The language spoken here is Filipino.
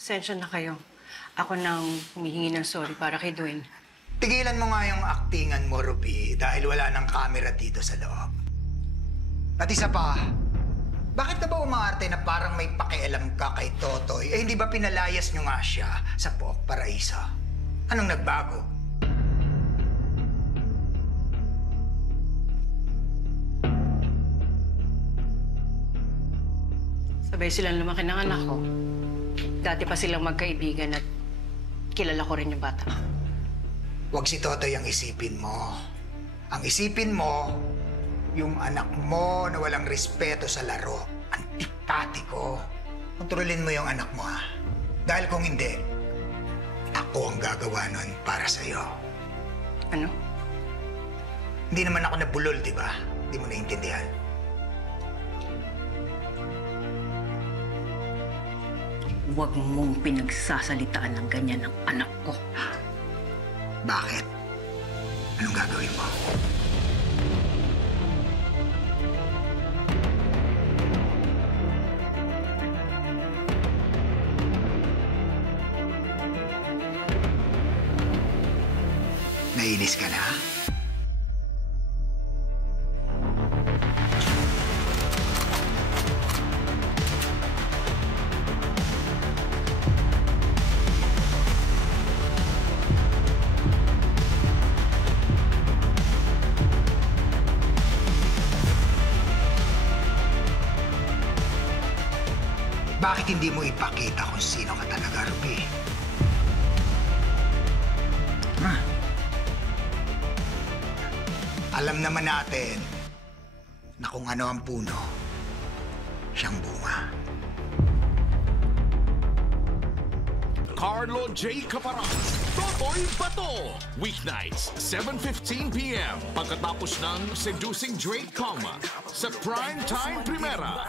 Pasensya na kayo. Ako nang humihingi ng sorry para kay Dwayne. Tigilan mo nga yung aktingan mo, Ruby, dahil wala nang camera dito sa loob. At isa pa, bakit na ba umaarte na parang may pakialam ka kay Totoy? Eh, hindi ba pinalayas nyo nga siya sa Pook Paraiso? Anong nagbago? Sabay silang lumaki ng anak ko. Dati pa silang magkaibigan at kilala ko rin yung bata. Huwag si Totoy ang isipin mo. Ang isipin mo, yung anak mo na walang respeto sa laro. Antipatiko. Kontrolin mo yung anak mo, ha? Dahil kung hindi, ako ang gagawa nun para sa'yo. Ano? Hindi naman ako nabulol, di ba? Hindi mo naiintindihan. Huwag mong pinagsasalitaan ng ganyan ang anak ko. Bakit? Anong gagawin mo? Nainis ka na? Bakit hindi mo ipakita kung sino ka talaga, Ruby? Alam naman natin na kung ano ang puno, siyang bunga. Carlo J. Caparan, Totoy Bato. Weeknights, 7:15 p.m. Pagkatapos ng Seducing Drake Calma sa Primetime Primera.